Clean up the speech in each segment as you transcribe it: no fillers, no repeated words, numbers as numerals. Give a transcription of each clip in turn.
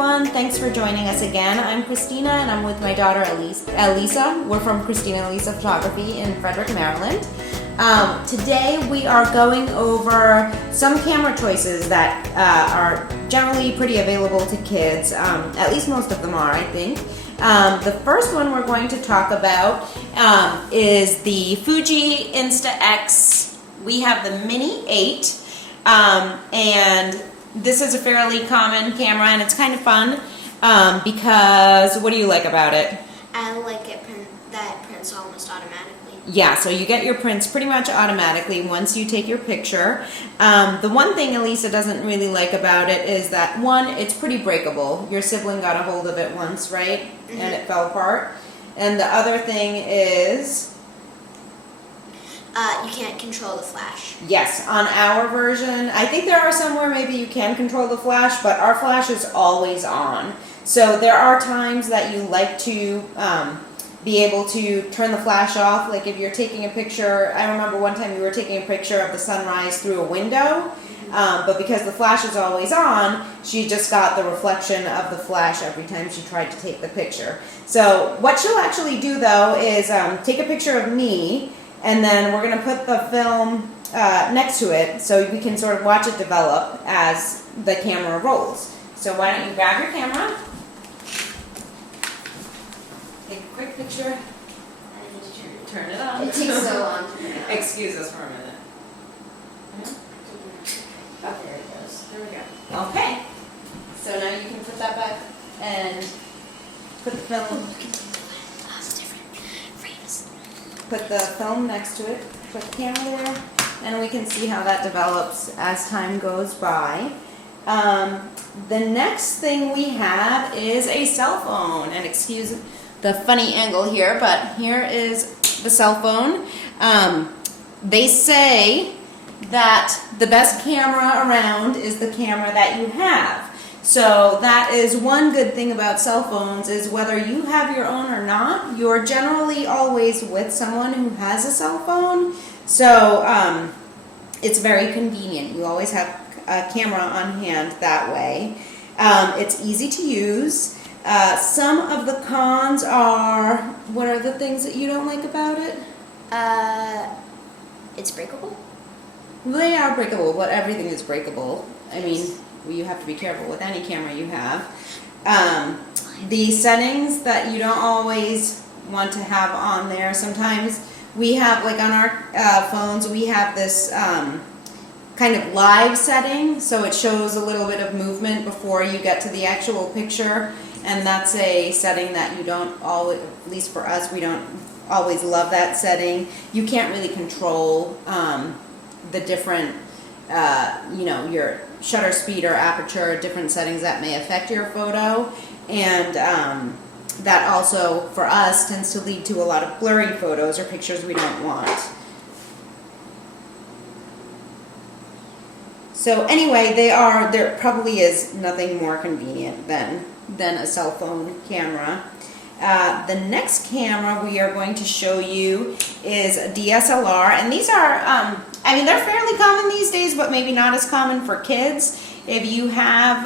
everyone, thanks for joining us again. I'm Cristina and I'm with my daughter Elisa. We're from Cristina Elisa Photography in Frederick, Maryland. Today we are going over some camera choices that are generally pretty available to kids. At least most of them are, I think. The first one we're going to talk about is the Fuji Insta-X. We have the Mini 8 and this is a fairly common camera and it's kind of fun because what do you like about it? I like it that it prints almost automatically. Yeah, so you get your prints pretty much automatically once you take your picture. The one thing Elisa doesn't really like about it is that, one, it's pretty breakable. Your sibling got a hold of it once, right? Mm-hmm. And it fell apart. And the other thing is... you can't control the flash. Yes, on our version, I think there are some where maybe you can control the flash, but our flash is always on. So there are times that you like to be able to turn the flash off. Like if you're taking a picture, I remember one time we were taking a picture of the sunrise through a window, but because the flash is always on, she just got the reflection of the flash every time she tried to take the picture. So what she'll actually do though is take a picture of me, and then we're going to put the film next to it so we can sort of watch it develop as the camera rolls. So why don't you grab your camera, take a quick picture, turn it on. It takes so long. Excuse us for a minute. Oh, there it goes. There we go. Okay. So now you can put that back and put the film. Put the film next to it, put the camera there, and we can see how that develops as time goes by. The next thing we have is a cell phone, and excuse the funny angle here, but here is the cell phone. They say that the best camera around is the camera that you have. So that is one good thing about cell phones, is whether you have your own or not, you're generally always with someone who has a cell phone. So it's very convenient. You always have a camera on hand that way. It's easy to use. Some of the cons are, what are the things that you don't like about it? It's breakable? They are breakable, but everything is breakable. I mean, you have to be careful with any camera you have. The settings that you don't always want to have on there. Sometimes we have, like on our phones, we have this kind of live setting, so it shows a little bit of movement before you get to the actual picture, and that's a setting that you don't always, at least for us, we don't always love that setting. You can't really control the different, you know, your shutter speed or aperture, different settings that may affect your photo, and that also for us tends to lead to a lot of blurry photos or pictures we don't want. So anyway, there probably is nothing more convenient than a cell phone camera. The next camera we are going to show you is a DSLR, and these are, I mean, they're fairly common these days, but maybe not as common for kids. If you have,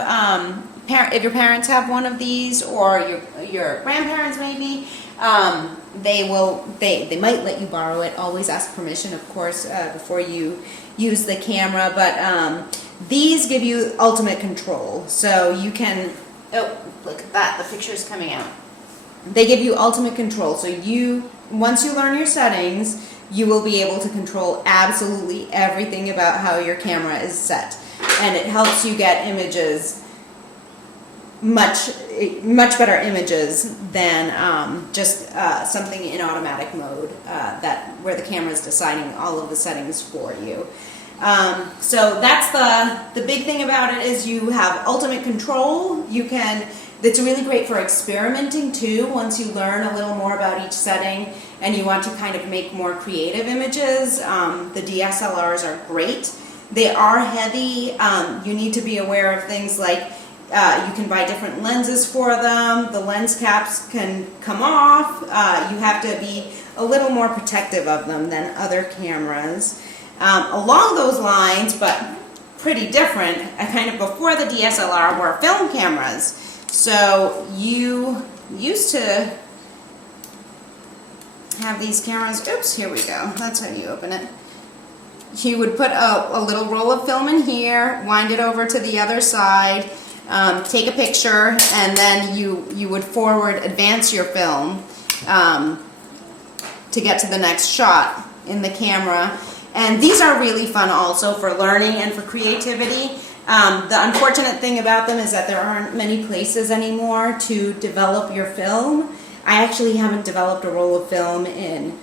if your parents have one of these, or your grandparents maybe, they might let you borrow it. Always ask permission, of course, before you use the camera. But these give you ultimate control, so you can. Oh, look at that! The picture's coming out. They give you ultimate control, so once you learn your settings, you will be able to control absolutely everything about how your camera is set, and it helps you get images, much better images than just something in automatic mode where the camera is deciding all of the settings for you. So that's the big thing about it, is you have ultimate control. It's really great for experimenting too. Once you learn a little more about each setting and you want to kind of make more creative images, the DSLRs are great. They are heavy. You need to be aware of things like you can buy different lenses for them. The lens caps can come off. You have to be a little more protective of them than other cameras. Along those lines, but pretty different, kind of before the DSLR, were film cameras. So you used to have these cameras, oops, here we go, that's how you open it. You would put a little roll of film in here, wind it over to the other side, take a picture, and then you would advance your film to get to the next shot in the camera. And these are really fun also for learning and for creativity. The unfortunate thing about them is that there aren't many places anymore to develop your film. I actually haven't developed a roll of film in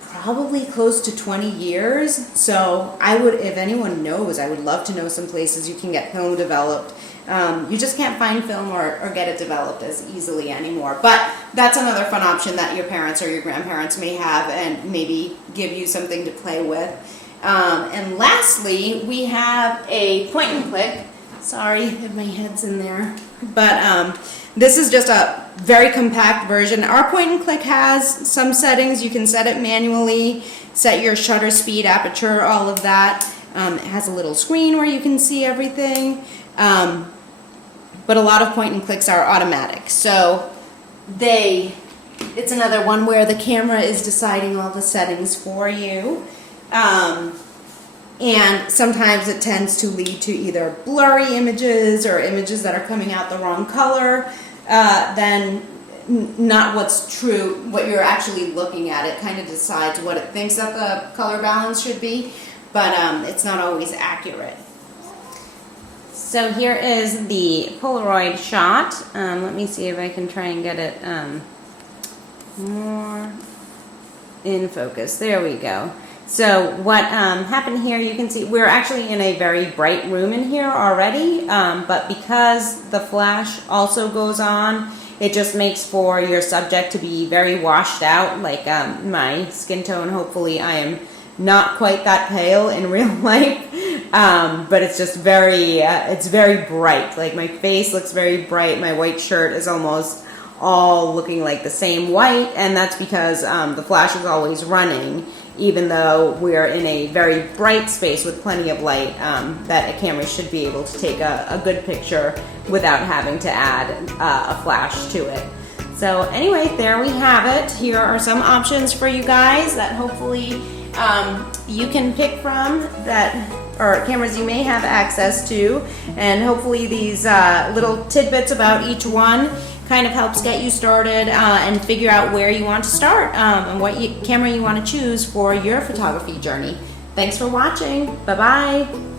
probably close to 20 years. So I would, if anyone knows, I would love to know some places you can get film developed. You just can't find film or get it developed as easily anymore. But that's another fun option that your parents or your grandparents may have and maybe give you something to play with. And lastly, we have a point and click. Sorry if my head's in there. But this is just a very compact version. Our point and click has some settings. You can set it manually, set your shutter speed, aperture, all of that. It has a little screen where you can see everything. But a lot of point and clicks are automatic. So it's another one where the camera is deciding all the settings for you. And sometimes it tends to lead to either blurry images or images that are coming out the wrong color, then not what's true, what you're actually looking at. It kind of decides what it thinks that the color balance should be, but it's not always accurate. So here is the Polaroid shot. Let me see if I can try and get it more in focus. There we go. So what happened here, you can see we're actually in a very bright room in here already, but because the flash also goes on, it just makes for your subject to be very washed out, like my skin tone. Hopefully I am not quite that pale in real life, but it's just it's very bright. Like my face looks very bright, my white shirt is almost all looking like the same white, and that's because the flash is always running. Even though we're in a very bright space with plenty of light, that a camera should be able to take a good picture without having to add a flash to it. So anyway, there we have it. Here are some options for you guys that hopefully you can pick from, or cameras you may have access to, and hopefully these little tidbits about each one kind of helps get you started and figure out where you want to start and what camera you want to choose for your photography journey. Thanks for watching. Bye-bye.